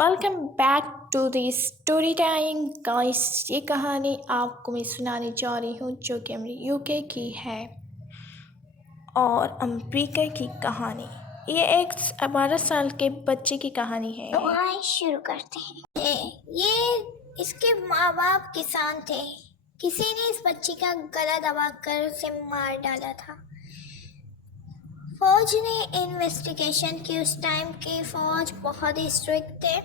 Welcome back to the story time guys. ये कहानी आपको मैं सुनाने जा रही हूँ जो कि हमारी यूके की है और अमेरिका की कहानी। ये एक 12 साल के बच्चे की कहानी है। तो आइए शुरू करते हैं। ये इसके माँ बाप किसान थे। किसी ने इस बच्ची का गला दबाकर उसे मार डाला था। फौज ने इन्वेस्टिगेशन की। उस टाइम की फौज बहुत ही स्ट्रिक्ट थे,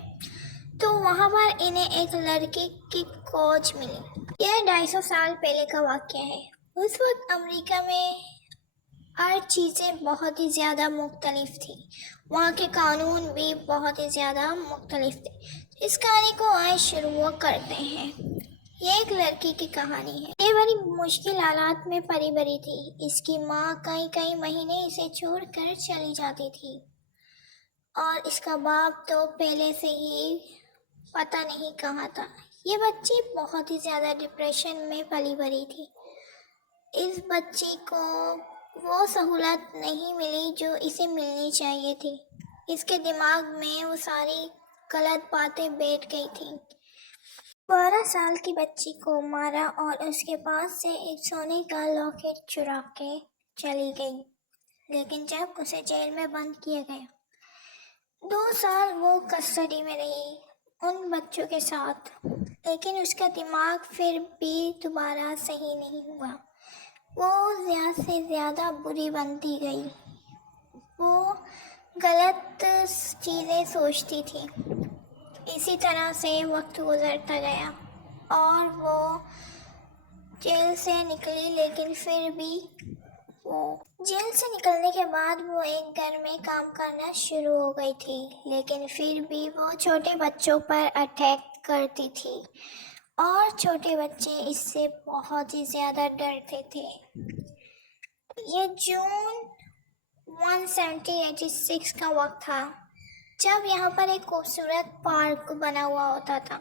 तो वहाँ पर इन्हें एक लड़की की खोज मिली। यह 250 साल पहले का वाक़या है। उस वक्त अमेरिका में हर चीज़ें बहुत ही ज़्यादा मुख्तलिफ थी। वहाँ के कानून भी बहुत ही ज़्यादा मुख्तलिफ थे। इस कहानी को आज शुरू करते हैं। ये एक लड़की की कहानी है। ये बड़ी मुश्किल हालात में पली बड़ी थी। इसकी माँ कई कई महीने इसे छोड़कर चली जाती थी और इसका बाप तो पहले से ही पता नहीं कहाँ था। ये बच्ची बहुत ही ज़्यादा डिप्रेशन में पली बड़ी थी। इस बच्ची को वो सहूलत नहीं मिली जो इसे मिलनी चाहिए थी। इसके दिमाग में वो सारी गलत बातें बैठ गई थी। 12 साल की बच्ची को मारा और उसके पास से एक सोने का लॉकेट चुरा के चली गई। लेकिन जब उसे जेल में बंद किया गया, 2 साल वो कस्टडी में रही उन बच्चों के साथ। लेकिन उसका दिमाग फिर भी दोबारा सही नहीं हुआ। वो ज़्यादा से ज़्यादा बुरी बनती गई। वो गलत चीज़ें सोचती थी। इसी तरह से वक्त गुजरता गया और वो जेल से निकली। लेकिन फिर भी वो जेल से निकलने के बाद वो एक घर में काम करना शुरू हो गई थी। लेकिन फिर भी वो छोटे बच्चों पर अटैक करती थी और छोटे बच्चे इससे बहुत ही ज़्यादा डरते थे। ये जून 1786 का वक्त था जब यहाँ पर एक खूबसूरत पार्क बना हुआ होता था।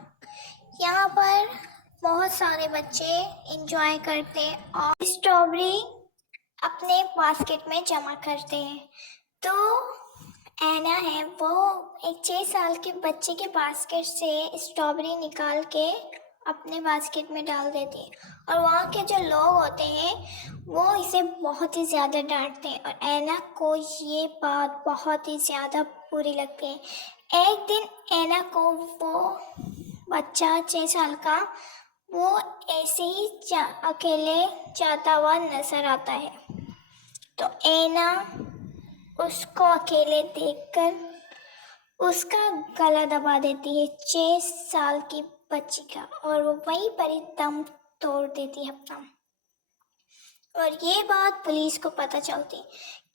यहाँ पर बहुत सारे बच्चे एंजॉय करते और स्ट्रॉबेरी अपने बास्केट में जमा करते हैं। तो ऐना है, वो एक 6 साल के बच्चे के बास्केट से स्ट्रॉबेरी निकाल के अपने बास्केट में डाल देती है और वहाँ के जो लोग होते हैं वो इसे बहुत ही ज़्यादा डांटते हैं और ऐना को ये बात बहुत ही ज़्यादा बुरी लगती है। एक दिन ऐना को वो बच्चा 6 साल का वो ऐसे ही अकेले जाता हुआ नजर आता है। तो ऐना उसको अकेले देखकर उसका गला दबा देती है 6 साल की बच्ची का और वो वहीं पर ही दम तोड़ देती है अपना। और ये बात पुलिस को पता चलती,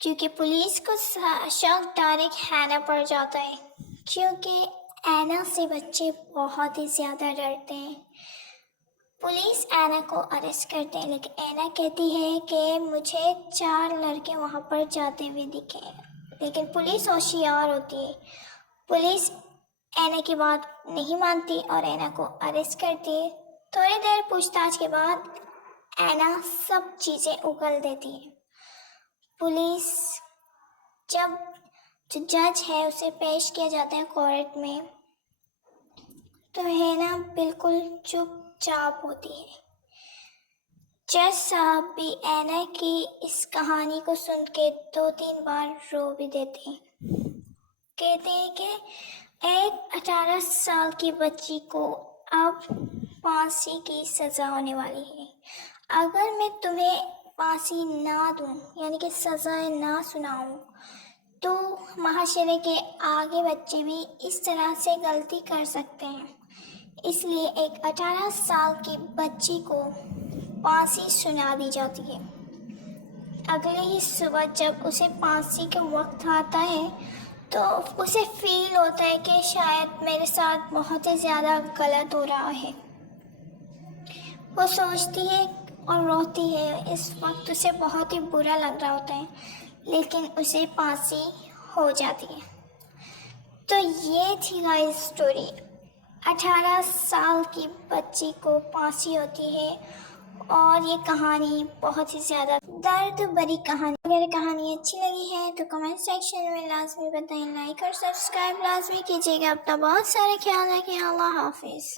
क्योंकि पुलिस को शक डायरेक्ट ऐना पर जाता है, क्योंकि ऐना से बच्चे बहुत ही ज़्यादा डरते हैं। पुलिस ऐना को अरेस्ट करते हैं, लेकिन ऐना कहती है कि मुझे 4 लड़के वहाँ पर जाते हुए दिखे। लेकिन पुलिस होशियार होती है। पुलिस ऐना की बात नहीं मानती और ऐना को अरेस्ट करती है। थोड़ी देर पूछताछ के बाद ऐना सब चीज़ें उगल देती है। पुलिस जब जो जज है उसे पेश किया जाता है कोर्ट में, तो ऐना बिल्कुल चुपचाप होती है। जज साहब भी ऐना की इस कहानी को सुन के 2-3 बार रो भी देते हैं। कहते हैं कि एक 18 साल की बच्ची को अब फांसी की सज़ा होने वाली है। अगर मैं तुम्हें फांसी ना दूं, यानी कि सज़ाएं ना सुनाऊं, तो महाशय के आगे बच्चे भी इस तरह से गलती कर सकते हैं। इसलिए एक 18 साल की बच्ची को फांसी सुना दी जाती है। अगले ही सुबह जब उसे फांसी का वक्त आता है तो उसे फील होता है कि शायद मेरे साथ बहुत ही ज़्यादा गलत हो रहा है। वो सोचती है और रोती है। इस वक्त उसे बहुत ही बुरा लग रहा होता है, लेकिन उसे फांसी हो जाती है। तो ये थी गाइस स्टोरी। 18 साल की बच्ची को फांसी होती है और ये कहानी बहुत ही ज़्यादा दर्द भरी कहानी। अगर कहानी अच्छी लगी है तो कमेंट सेक्शन में लाजमी बताएं, लाइक और सब्सक्राइब लाजमी कीजिएगा। अपना बहुत सारा ख्याल रखें। अल्लाह हाफिज़।